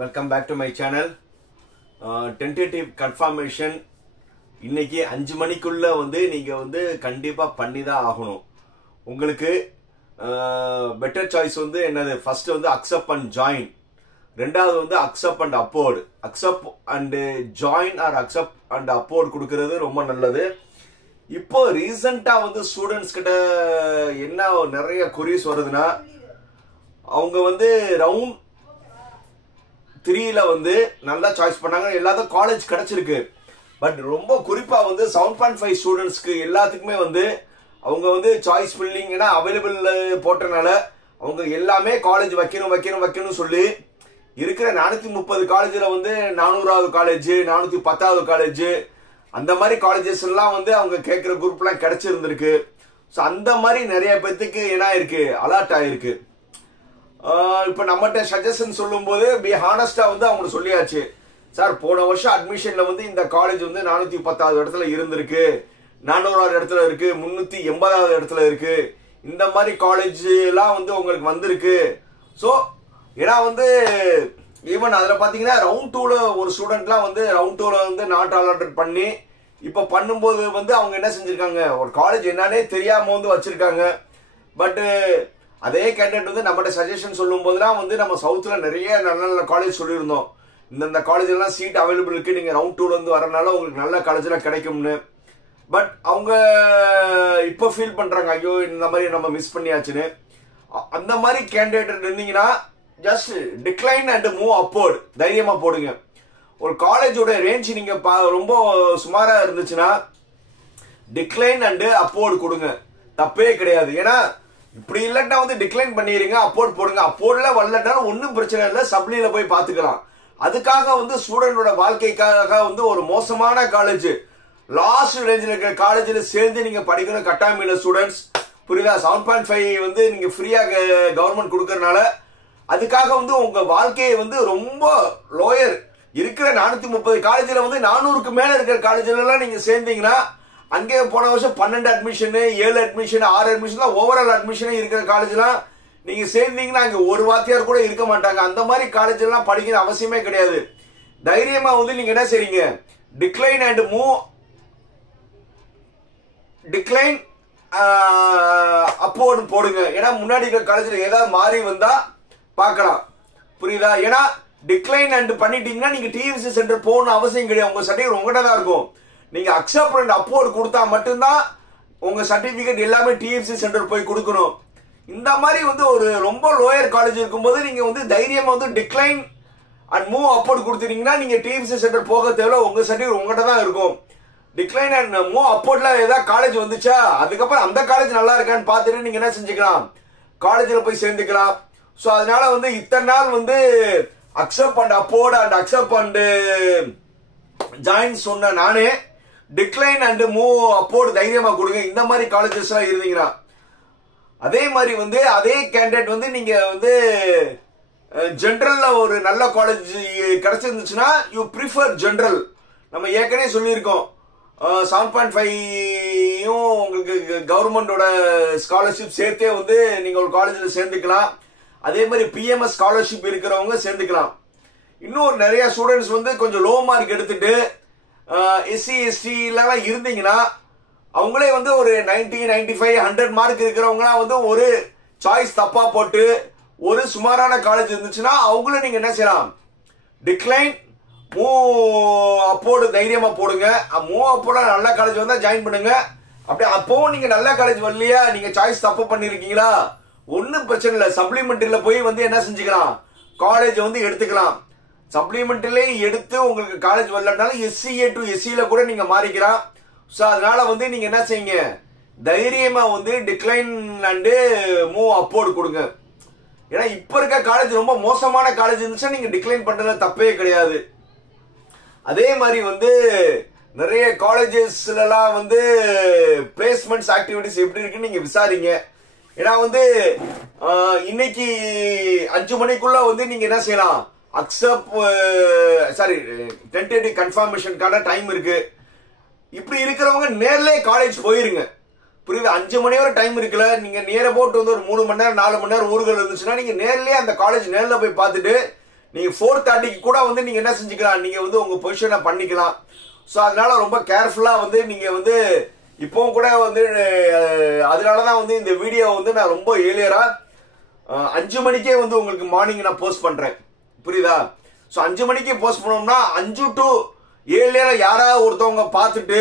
Welcome back to my channel. Tentative confirmation இன்னைக்கு 5 மணிக்குள்ள நீங்க கண்டிப்பா பண்ணி தான் ஆகணும். உங்களுக்கு பெட்டர் சாய்ஸ் என்னது ஃபர்ஸ்ட் accept and join. ரெண்டாவது accept and upload. Accept and join or accept and upload கொடுக்கிறது ரொம்ப நல்லது. இப்போ ரீசன்ட்டா ஸ்டூடண்ட்ஸ் கிட்ட என்ன நிறைய queries வருதுன்னா அவங்க ரவுண்ட் 3ல நல்லா சாய்ஸ் பண்ணாங்க, எல்லாத்துக்கும் காலேஜ் கிடைச்சிருக்கு. பட் ரொம்ப குறிப்பா 7.5 ஸ்டூடெண்ட்ஸ்க்கு எல்லாத்துக்குமே அவங்க சாய்ஸ் ஃபில்லிங் அவைலபிள் போட்டனால அவங்க எல்லாமே காலேஜ் வைக்கணும் சொல்லி இருக்கிற 430 காலேஜ்ல 400வது காலேஜ் 410வது காலேஜ் அந்த மாதிரி காலேஜஸ் எல்லாம் அவங்க கேட்கிற குரூப் எல்லாம் கிடைச்சிருந்திருக்கு. ஸோ அந்த மாதிரி நிறைய பேத்துக்கு என்ன இருக்கு அலர்ட் ஆயிருக்கு. இப்ப நம்மகிட்ட சஜஷன் சொல்லும் போது பி ஹானஸ்டா அவங்க சொல்லியாச்சு, சார் போன வருஷம் அட்மிஷன்ல இந்த காலேஜ் 410வது இடத்துல இருந்திருக்கு, 400வது இடத்துல இருக்கு, 380வது இடத்துல இருக்கு, இந்த மாதிரி காலேஜ் எல்லாம் உங்களுக்கு வந்திருக்கு. ஸோ ஏன்னா ஈவன் அதுல பாத்தீங்கன்னா ரவுண்ட் 2ல ஒரு ஸ்டூடெண்ட்லாம் ரவுண்ட் 2ல நாட் அலாட்டட் பண்ணி இப்ப பண்ணும்போது அவங்க என்ன செஞ்சிருக்காங்க, ஒரு காலேஜ் என்னன்னே தெரியாம வச்சிருக்காங்க. பட் அதே கேண்டிடேட் நம்மகிட்ட சஜஷன் சொல்லும் போதுலாம் நம்ம சவுத்ல நிறைய நல்ல நல்ல காலேஜ் சொல்லியிருந்தோம், இந்த காலேஜ் எல்லாம் சீட் அவைலபிள் இருக்கு, நீங்க ரவுண்ட் 2ல வரனால உங்களுக்கு நல்ல காலேஜ் எல்லாம் கிடைக்கும்னு. பட் அவங்க இப்ப ஃபீல் பண்றாங்க, ஐயோ இந்த மாதிரி நம்ம மிஸ் பண்ணியாச்சுன்னு. அந்த மாதிரி கேண்டிடேட் இருந்தீங்கன்னா just decline and move upward தைரியமா போடுங்க. ஒரு காலேஜோட ரேஞ்ச் நீங்க ரொம்ப சுமாரா இருந்துச்சுன்னா டிக்ளைன் அண்ட் அப்வர்ட் கொடுங்க, தப்பே கிடையாது. ஏன்னா இப்படி இல்லட்டா டிக்ளைன் பண்ணிருங்க, அப்போர்ட் போடுங்க. அப்போர்ட்ல வரலட்டாலும் ஒன்னும் பிரச்சனை இல்லை, சப்ளில போய் பாத்துக்கலாம். அதுக்காக ஸ்டூடெண்டோட வாழ்க்கைக்காக ஒரு மோசமான காலேஜ் லாஸ்ட் ரேஞ்சில் இருக்கிற காலேஜ்ல சேர்ந்து நீங்க படிக்கணும் கட்டாயம் இல்லை ஸ்டூடெண்ட்ஸ், புரியுதா? 7.5 நீங்க ஃப்ரீயா கவர்மெண்ட் கொடுக்கறதுனால அதுக்காக உங்க வாழ்க்கையை ரொம்ப லோயர் இருக்கிற 430 காலேஜ்ல 400க்கு மேல இருக்கிற காலேஜ்ல எல்லாம் நீங்க சேர்ந்தீங்கன்னா அங்கே போன வருஷம் 12 admission 7 admission 6 admission overall admission இருக்கிற காலேஜ்லாம் நீங்க சேர்ந்தீங்கன்னா அங்க ஒரு வாத்தியார் கூட இருக்க மாட்டாங்க. அந்த மாதிரி காலேஜ் எல்லாம் படிக்கிற அவசியமே கிடையாது. தைரியமா நீங்க என்ன செய்றீங்க, decline and move decline upward போடுங்க. ஏன்னா முன்னாடி இருக்கிற காலேஜ்ல ஏதாவது மாறி வந்தா பார்க்கலாம், புரியுதா? ஏன்னா டிக்ளைன் அண்ட் பண்ணிட்டீங்கன்னா நீங்க டிஎஃப்சி சென்டர் போகணும் அவசியம் கிடையாது, உங்க சர்டிஃபிகேட் உங்ககிட்ட தான் இருக்கும். நீங்க அக்செப்ட் அண்ட் அப்போர்ட் கொடுத்தா மட்டும்தான் உங்க சர்டிபிகேட் எல்லாமே டிஎஃப்சி சென்டர் போய் கொடுக்கணும். இந்த மாதிரி ஒரு ரொம்ப லோயர் காலேஜ் இருக்கும்போது நீங்க தைரியமா டிக்ளைன் அண்ட் மூவ் அப்போர்ட் கொடுத்துட்டீங்கன்னா நீங்க டிஎஃப்சி சென்டர் போக தேவை, உங்க சர்டிபிகேட் உங்ககிட்ட தான் இருக்கும். டிக்ளைன் அண்ட் மூவ் அப்போர்ட்ல ஏதாவது காலேஜ் வந்துச்சா அதுக்கப்புறம் அந்த காலேஜ் நல்லா இருக்கான்னு பார்த்துட்டு நீங்க என்ன செஞ்சுக்கலாம், காலேஜ்ல போய் சேர்ந்துக்கலாம். ஸோ அதனால இத்தனை நாள் accept and upward and accept and join சொன்ன நானே டிக்ளைன் அண்ட் மூவ் அப்போர்ட் தைரியமா கொடுங்க. இந்த மாதிரி காலேஜஸ் எல்லாம் இருந்தீங்கன்னா அதே மாதிரி அதே கேண்டிடேட் நீங்க ஜெனரல்ல ஒரு நல்ல காலேஜ் கிடைச்சிருந்துச்சுன்னா யூ ப்ரிஃபர் ஜெனரல். நம்ம ஏற்கனவே சொல்லியிருக்கோம் 7.5யும் உங்களுக்கு கவர்மெண்டோட ஸ்காலர்ஷிப் சேர்த்தே நீங்க ஒரு காலேஜ்ல சேர்ந்துக்கலாம். அதே மாதிரி பிஎம்எஸ் ஸ்காலர்ஷிப் இருக்கிறவங்க சேர்ந்துக்கலாம். இன்னும் நிறைய ஸ்டூடெண்ட்ஸ் கொஞ்சம் லோ மார்க் எடுத்துட்டு எஸ்சி எஸ்டி எல்லாம் இருந்தீங்கன்னா அவங்களே ஒரு 90 95 100 மார்க் இருக்கிறவங்க ஒரு சாய்ஸ் தப்பா போட்டு ஒரு சுமாரான காலேஜ் இருந்துச்சுன்னா அவங்களும் நீங்க என்ன செய்யலாம், டிக்ளைன் மூவ் அப்போர்ட் தைரியமா போடுங்க. மூவ் அப்போர்ட் நல்ல காலேஜ் வந்தா ஜாயின் பண்ணுங்க. அப்படி அப்பவும் நீங்க நல்ல காலேஜ் வரலையா, நீங்க சாய்ஸ் தப்பு பண்ணிருக்கீங்களா, ஒன்னும் பிரச்சனை இல்லை, சப்ளிமெண்ட்ரியில போய் என்ன செஞ்சுக்கலாம், காலேஜ் எடுத்துக்கலாம். சப்ளிமெண்ட்ல எடுத்து உங்களுக்கு காலேஜ் வரலனாலும் எஸ்சிஏ டு எஸ்சில கூட நீங்க மாறிக்கலாம். ஸோ அதனால நீங்க என்ன செய்யுங்க, தைரியமா டிக்ளைன் அண்ட் மூவ் அப்போர்ட் கொடுங்க. ஏன்னா இப்ப இருக்க காலேஜ் ரொம்ப மோசமான காலேஜ் இருந்துச்சுன்னா நீங்க டிக்ளைன் பண்றது தப்பே கிடையாது. அதே மாதிரி நிறைய காலேஜஸ்ல எல்லாம் பிளேஸ்மெண்ட்ஸ் ஆக்டிவிட்டிஸ் எப்படி இருக்குன்னு நீங்க விசாரிங்க. ஏன்னா இன்னைக்கு 5 மணிக்குள்ள நீங்க என்ன செய்யலாம், டென்டேட்டிவ் கன்ஃபர்மேஷனுக்கான டைம் இருக்கு. இப்படி இருக்கிறவங்க நேர்ல காலேஜ் போயிருங்க, புரியுது? 5 மணி வரை டைம் இருக்குல்ல, நீங்க நேர போட்டு ஒரு 3 மணி நேரம் 4 மணி நேரம் ஊர்கள் இருந்துச்சுன்னா நீங்க நேர்லயே அந்த காலேஜ் நேர்ல போய் பார்த்துட்டு நீங்க 430க்கு கூட வந்து நீங்க என்ன செஞ்சுக்கலாம், நீங்க வந்து உங்க பொசிஷனை பண்ணிக்கலாம். ஸோ அதனால ரொம்ப கேர்ஃபுல்லா வந்து நீங்க வந்து இப்பவும் கூட வந்து அதனாலதான் வந்து இந்த வீடியோ வந்து நான் ரொம்ப ஏர்லியரா 5 மணிக்கே வந்து உங்களுக்கு மார்னிங் நான் போஸ்ட் பண்றேன். புரியுதா? ஸோ 5 மணிக்கு போஸ்ட் பண்ணோம்னா 5 to 7 யாராவது ஒருத்தவங்க பார்த்துட்டு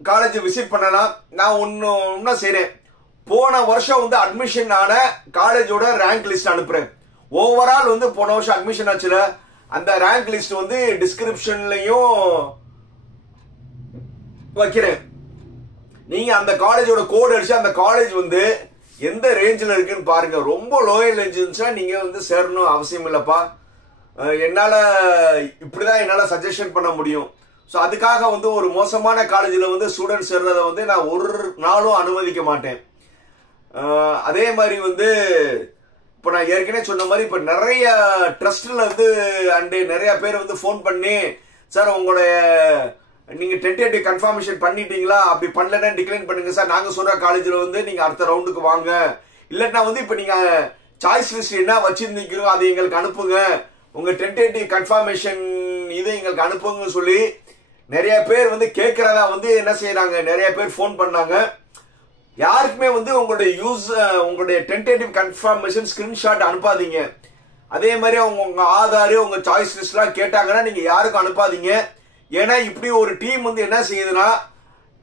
காலேஜ் விசிட் பண்ணலாம். நான் ஒன்னு செய்றேன், போன வருஷம் வந்து அட்மிஷன் ஆன காலேஜோட ரேங்க் லிஸ்ட் அனுப்புறேன். ஓவரால் வந்து போன வருஷம் அட்மிஷன் ஆச்சுல, அந்த ரேங்க் லிஸ்ட் வந்து டிஸ்கிரிப்ஷன்லயும் வைக்கிறேன். நீங்க அந்த காலேஜோட கோட் அடிச்சு அந்த காலேஜ் வந்து எந்த ரேஞ்சில் இருக்குன்னு பாருங்க. ரொம்ப லோயர் ரேஞ்ச் இருந்துச்சா நீங்க வந்து சேரணும் அவசியம் இல்லப்பா. என்னால இப்படிதான் என்னால சஜஷன் பண்ண முடியும். ஸோ அதுக்காக வந்து ஒரு மோசமான காலேஜில் வந்து ஸ்டூடெண்ட்ஸ் சேர்றதை வந்து நான் ஒரு நாளும் அனுமதிக்க மாட்டேன். அதே மாதிரி வந்து இப்போ நான் ஏற்கனவே சொன்ன மாதிரி இப்போ நிறைய ட்ரஸ்ட்ல வந்து அண்டு நிறைய பேர் வந்து ஃபோன் பண்ணி, சார் உங்களுடைய நீங்க டென்டேட்டிவ் கன்ஃபர்மேஷன் பண்ணிட்டீங்களா, அப்படி பண்ணலன்னா டிக்ளைன் பண்ணுங்க சார், நாங்க சொல்ற காலேஜ்ல வந்து நீங்க அடுத்த ரவுண்டுக்கு வாங்க, இல்லன்னா வந்து இப்ப நீங்க சாய்ஸ் லிஸ்ட் என்ன வச்சிருந்தீங்களோ அதை எங்களுக்கு அனுப்புங்க, உங்க டென்டேட்டிவ் கன்ஃபர்மேஷன் இது எங்களுக்கு அனுப்புங்கன்னு சொல்லி நிறைய பேர் வந்து கேட்கறதா வந்து என்ன செய்யறாங்க, நிறைய பேர் ஃபோன் பண்ணாங்க. யாருக்குமே வந்து உங்களுடைய டென்டேட்டிவ் கன்ஃபர்மேஷன் ஸ்கிரீன்ஷாட் அனுப்பாதீங்க. அதே மாதிரி உங்க ஆதார் உங்க சாய்ஸ் லிஸ்ட் எல்லாம் கேட்டாங்கன்னா நீங்க யாருக்கும் அனுப்பாதீங்க. ஏன்னா இப்படி ஒரு டீம் வந்து என்ன செய்யுதுன்னா,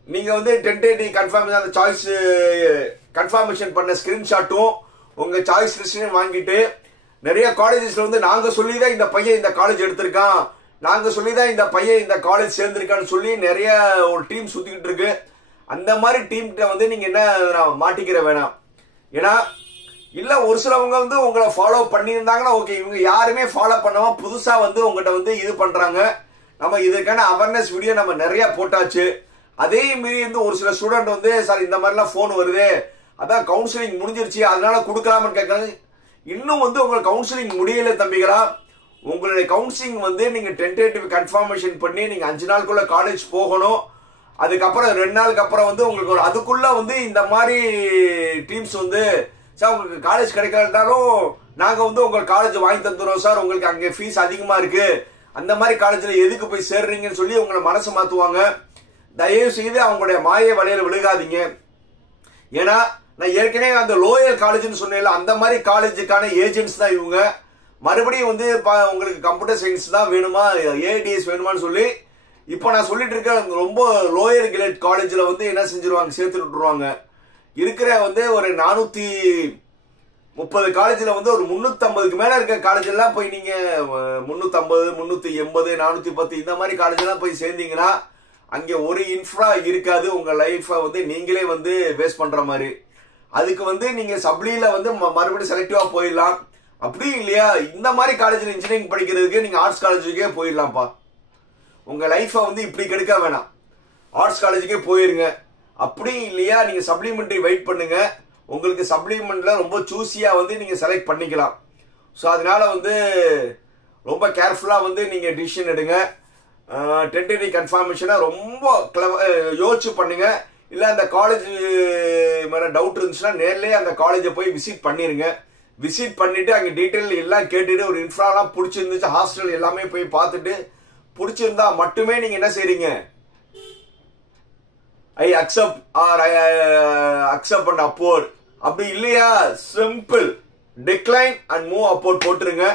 நீங்க வந்து டென்டேட்டிவ் கன்ஃபர்மேஷன் அந்த சாய்ஸ் கன்ஃபர்மேஷன் பண்ண ஸ்கிரீன்ஷாட்டும் உங்க சாய்ஸ் லிஸ்டையும் வாங்கிட்டு நிறைய காலேஜஸ்ல வந்து நாங்க சொல்லிதான் இந்த பையன் இந்த காலேஜ் எடுத்திருக்கான், நாங்க சொல்லிதான் இந்த பையன் இந்த காலேஜ் சேர்ந்திருக்கான்னு சொல்லி நிறைய ஒரு டீம் சுத்திக்கிட்டு இருக்கு. அந்த மாதிரி டீம் கிட்ட வந்து நீங்க என்ன மாட்டிக்கிற வேணாம். ஏன்னா இல்ல ஒரு சிலவங்க வந்து உங்களை ஃபாலோ பண்ணியிருந்தாங்கன்னா ஓகே, இவங்க யாருமே ஃபாலோ பண்ணாம புதுசா வந்து உங்ககிட்ட வந்து இது பண்றாங்க. நம்ம இதுக்கான அவேர்னஸ் வீடியோ நம்ம நிறைய போட்டாச்சு. அதே மீறி வந்து ஒரு சில ஸ்டூடெண்ட் வந்து சார் இந்த மாதிரிலாம் போன் வருது, அதான் கவுன்சிலிங் முடிஞ்சிருச்சு அதனால கொடுக்கலாம்னு கேட்கறது. இன்னும் வந்து உங்களுக்கு கவுன்சிலிங் முடியல தம்பிகளா. உங்களுடைய கவுன்சிலிங் வந்து நீங்க டென்டேட்டிவ் கன்ஃபர்மேஷன் பண்ணி நீங்க 5 நாளுக்குள்ள காலேஜ் போகணும். அதுக்கப்புறம் 2 நாளுக்கு அப்புறம் வந்து உங்களுக்கு ஒரு அதுக்குள்ள வந்து இந்த மாதிரி டீம்ஸ் வந்து சார் உங்களுக்கு காலேஜ் கிடைக்கலனாலும் நாங்க வந்து உங்களுக்கு காலேஜ் வாங்கி தந்துடுறோம் சார், உங்களுக்கு அங்கே ஃபீஸ் அதிகமா இருக்கு, அந்த மாதிரி காலேஜ்ல எதுக்கு போய் சேர்றீங்கன்னு சொல்லி உங்களை மனசு மாத்துவாங்க. தயவு செய்து அவங்களுடைய மாய வலையில விழுகாதீங்க. ஏன்னா நான் ஏற்கனவே அந்த லோயர் காலேஜ்னு சொன்னேன்ல, அந்த மாதிரி காலேஜுக்கான ஏஜென்ட்ஸ் தான் இவங்க. மறுபடியும் வந்து உங்களுக்கு கம்ப்யூட்டர் சயின்ஸ் தான் வேணுமா, ஏடிஎஸ் வேணுமான்னு சொல்லி இப்போ நான் சொல்லிட்டு இருக்க ரொம்ப லோயர் கிரேட் காலேஜ்ல வந்து என்ன செஞ்சிருவாங்க, சேர்த்துட்டு விட்டுருவாங்க. இருக்கிற வந்து ஒரு 430 காலேஜ்ல வந்து ஒரு 350க்கு மேல இருக்க காலேஜ் எல்லாம் போய் நீங்க 350 380 410 இந்த மாதிரி காலேஜ் எல்லாம் போய் சேர்ந்தீங்கன்னா அங்கே ஒரு இன்ஃப்ரா இருக்காது. உங்க லைஃப வந்து நீங்களே வந்து வேஸ்ட் பண்ற மாதிரி. அதுக்கு வந்து நீங்க சப்ளில வந்து மறுபடியும் செலக்டிவா போயிடலாம். அப்படி இல்லையா இந்த மாதிரி காலேஜ்ல இன்ஜினியரிங் படிக்கிறதுக்கு நீங்க ஆர்ட்ஸ் காலேஜுக்கே போயிடலாம்ப்பா. உங்க லைஃப வந்து இப்படி கெடுக்க வேணாம், ஆர்ட்ஸ் காலேஜுக்கே போயிருங்க. அப்படி இல்லையா நீங்க சப்ளிமெண்ட்ரி வெயிட் பண்ணுங்க, உங்களுக்கு சப்ளிமெண்ட்ல ரொம்ப சூஸியா வந்து நீங்க செலக்ட் பண்ணிக்கலாம். ஸோ அதனால வந்து ரொம்ப கேர்ஃபுல்லா வந்து நீங்க டிசிஷன் எடுங்க. டென்டேட்டிவ் கன்ஃபர்மேஷனை ரொம்ப யோசிச்சு பண்ணுங்க. இல்ல அந்த காலேஜ் மேல டவுட் இருந்துச்சுன்னா நேர்லயே அந்த காலேஜை போய் விசிட் பண்ணிருங்க. விசிட் பண்ணிட்டு அங்க டீட்டெயில் எல்லாம் கேட்டுட்டு ஒரு இன்ஃப்ராலாம் பிடிச்சிருந்துச்சு, ஹாஸ்டல் எல்லாமே போய் பார்த்துட்டு பிடிச்சிருந்தா மட்டுமே நீங்க என்ன செய்றீங்க, I accept or I accept and abort. அப்படி இல்லையா simple decline and move abort போட்டுருங்க.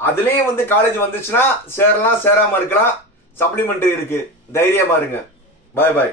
அதுலயும் வந்து காலேஜ் வந்துச்சுன்னா சேரலாம், சேராம இருக்கலாம், சப்ளிமெண்டரி இருக்கு, தைரியமா இருங்க. பாய் பாய்.